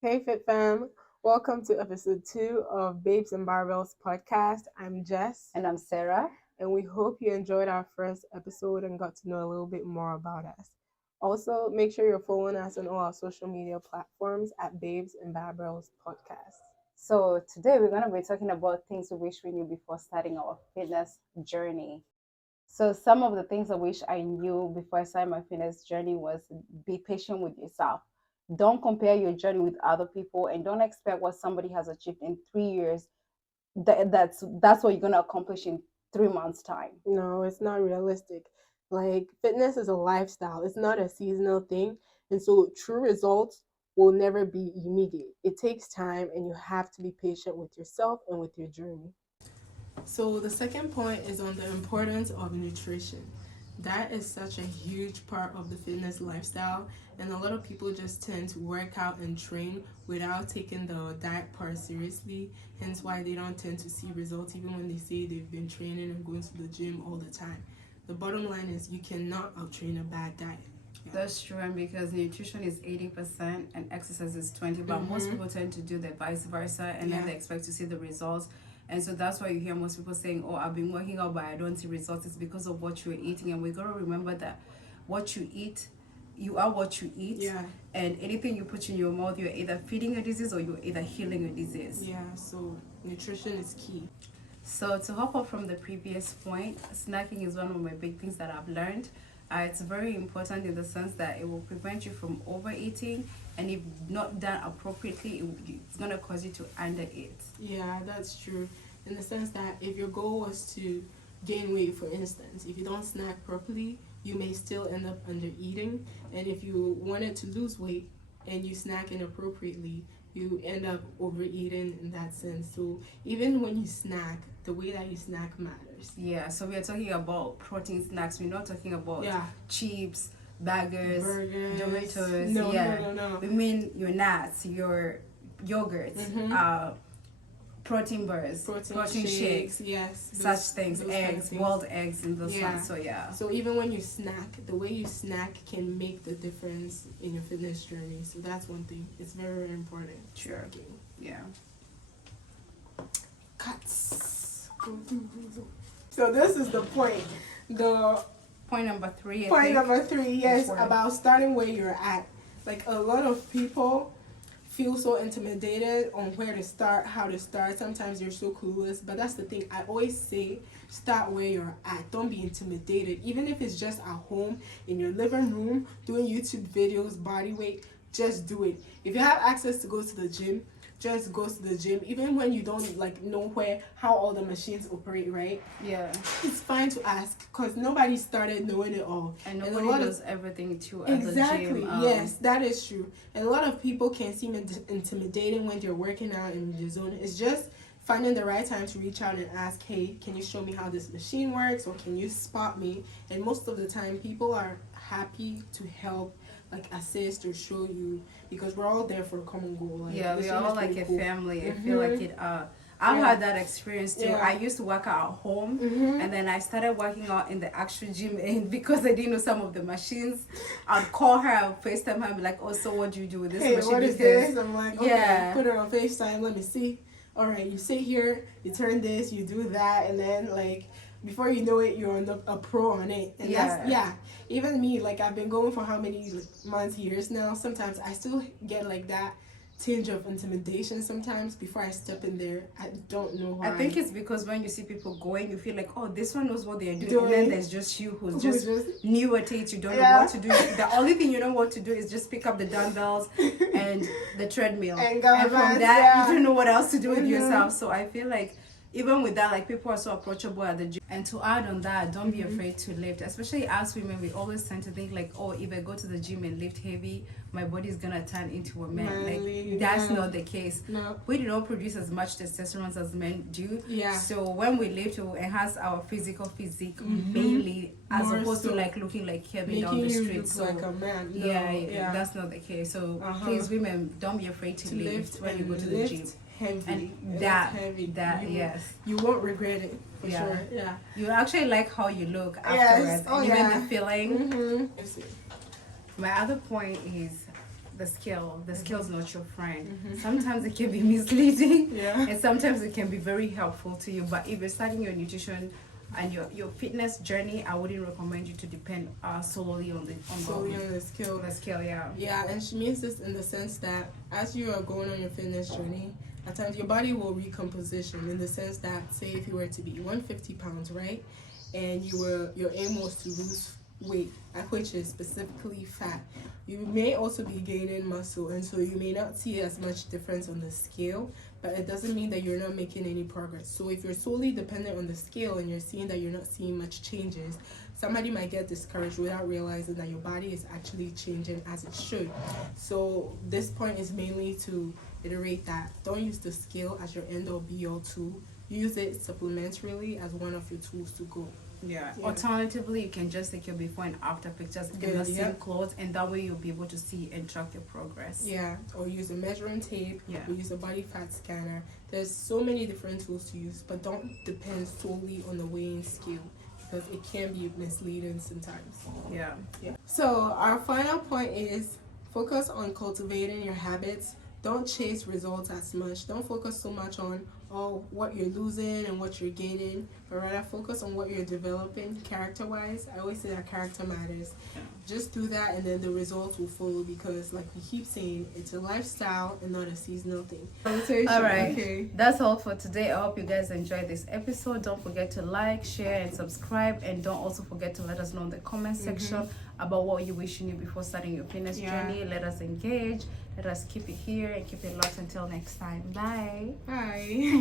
Hey Fit Fam, welcome to episode 2 of Babes and Barbells podcast. I'm Jess, And I'm Sarah. and we hope you enjoyed our first episode and got to know a little bit more about us. Also, make sure you're following us on all our social media platforms at Babes and Barbells podcast. So, today we're going to be talking about things we wish we knew before starting our fitness journey. So, some of the things I wish I knew before I started my fitness journey was be patient with yourself. Don't compare your journey with other people and don't expect what somebody has achieved in 3 years. That's what you're going to accomplish in 3 months' time. No, it's not realistic. Like, fitness is a lifestyle, it's not a seasonal thing. And so, true results will never be immediate. It takes time, and you have to be patient with yourself and with your journey. So, the second point is on the importance of nutrition. That is such a huge part of the fitness lifestyle, and a lot of people just tend to work out and train without taking the diet part seriously. Hence, why they don't tend to see results even when they say they've been training and going to the gym all the time. The bottom line is you cannot outtrain a bad diet. That's true, and because nutrition is 80% and exercise is 20, but most people tend to do the vice versa, and then they expect to see the results. And so that's why you hear most people saying, "Oh, I've been working out, but I don't see results." It's because of what you're eating, and we gotta remember that what you eat, you are what you eat. Yeah. And anything you put in your mouth, you're either feeding a disease or you're either healing a disease. Yeah, so nutrition is key. So to hop up from the previous point, snacking is one of my big things that I've learned. It's very important in the sense that it will prevent you from overeating, and if not done appropriately, it's gonna cause you to undereat. Yeah, that's true. In the sense that if your goal was to gain weight, for instance, if you don't snack properly, you may still end up under eating. And if you wanted to lose weight and you snack inappropriately, you end up overeating in that sense. So even when you snack, the way that you snack matters. Yeah, so we are talking about protein snacks. We're not talking about chips, burgers, Doritos. No. We mean your nuts, your yogurts, protein bars, protein shakes, yes, such things, eggs, boiled eggs, and those ones. So So even when you snack, the way you snack can make the difference in your fitness journey. So that's one thing. It's very, very important. Sure. Yeah. Cuts. So this is the point. The point number 3. Point number 3, yes, about starting where you're at. Like a lot of people feel so intimidated on where to start, how to start. Sometimes you're so clueless, but that's the thing. I always say start where you're at. Don't be intimidated. Even if it's just at home in your living room doing YouTube videos, body weight, just do it. If you have access to go to the gym, just go to the gym. Even when you don't know how all the machines operate, right? Yeah, it's fine to ask because nobody started knowing it all, and nobody knows everything too at exactly the gym. Yes, that is true. And a lot of people can seem intimidating when they're working out in the zone. It's just finding the right time to reach out and ask, hey, can you show me how this machine works, or can you spot me? And most of the time people are happy to help, assist or show you, because we're all there for a common goal. We're all like a family. I feel like it. I've had that experience too. I used to work out at home, and then I started working out in the actual gym. And because I didn't know some of the machines, I'd call her, I'd FaceTime her, and be like, "Oh, so what do you do with this machine?" What is this? I'm like, okay, put it on FaceTime. Let me see. All right, you sit here, you turn this, you do that, and then before you know it, you're a pro on it. And that's even me, I've been going for how many months, years now. Sometimes I still get that tinge of intimidation sometimes before I step in there. I don't know why. I think it's because when you see people going, you feel like, oh, this one knows what they're doing. And then there's just you who's just new at it. You don't know what to do. The only thing you know what to do is just pick up the dumbbells and the treadmill. And from that, you don't know what else to do with yourself. So I feel like even with that, people are so approachable at the gym. And to add on that, don't be afraid to lift. Especially as women, we always tend to think oh, if I go to the gym and lift heavy, my body's gonna turn into a man. That's not the case. No. We do not produce as much testosterone as men do. Yeah. So when we lift, we enhance our physical physique mainly, as More opposed so. to looking like Kevin down the street. So like a man. No, that's not the case. So please, women, don't be afraid to lift when you go to the gym. Heavy. And heavy. You won't regret it for sure. Yeah. You actually like how you look afterwards. Oh, and even the feeling. Yes. My other point is the scale. The scale is not your friend. Sometimes it can be misleading, and sometimes it can be very helpful to you. But if you're starting your nutrition and your fitness journey, I wouldn't recommend you to depend solely on the scale. The scale, yeah. Yeah, and she means this in the sense that as you are going on your fitness journey, at times your body will recomposition in the sense that, say, if you were to be 150 pounds, right, and your aim was to lose weight, which is specifically fat, you may also be gaining muscle, and so you may not see as much difference on the scale, but it doesn't mean that you're not making any progress. So if you're solely dependent on the scale and you're seeing that you're not seeing much changes, somebody might get discouraged without realizing that your body is actually changing as it should. So this point is mainly to iterate that don't use the scale as your end-all be-all tool. Use it supplementarily as one of your tools to go. Yeah. Alternatively, you can just take your before and after pictures in the same clothes, and that way you'll be able to see and track your progress. Yeah, or use a measuring tape, or use a body fat scanner. There's so many different tools to use, but don't depend solely on the weighing scale because it can be misleading sometimes. Yeah. So our final point is focus on cultivating your habits. Don't chase results as much. Don't focus so much on what you're losing and what you're gaining, but rather focus on what you're developing character-wise. I always say that character matters. Just do that, and then the results will follow, because like we keep saying, it's a lifestyle and not a seasonal thing. All right, that's all for today. I hope you guys enjoyed this episode. Don't forget to like, share, and subscribe, and don't also forget to let us know in the comment section about what you wish you knew before starting your fitness journey. Let us engage. Let us keep it here and keep it locked until next time. Bye.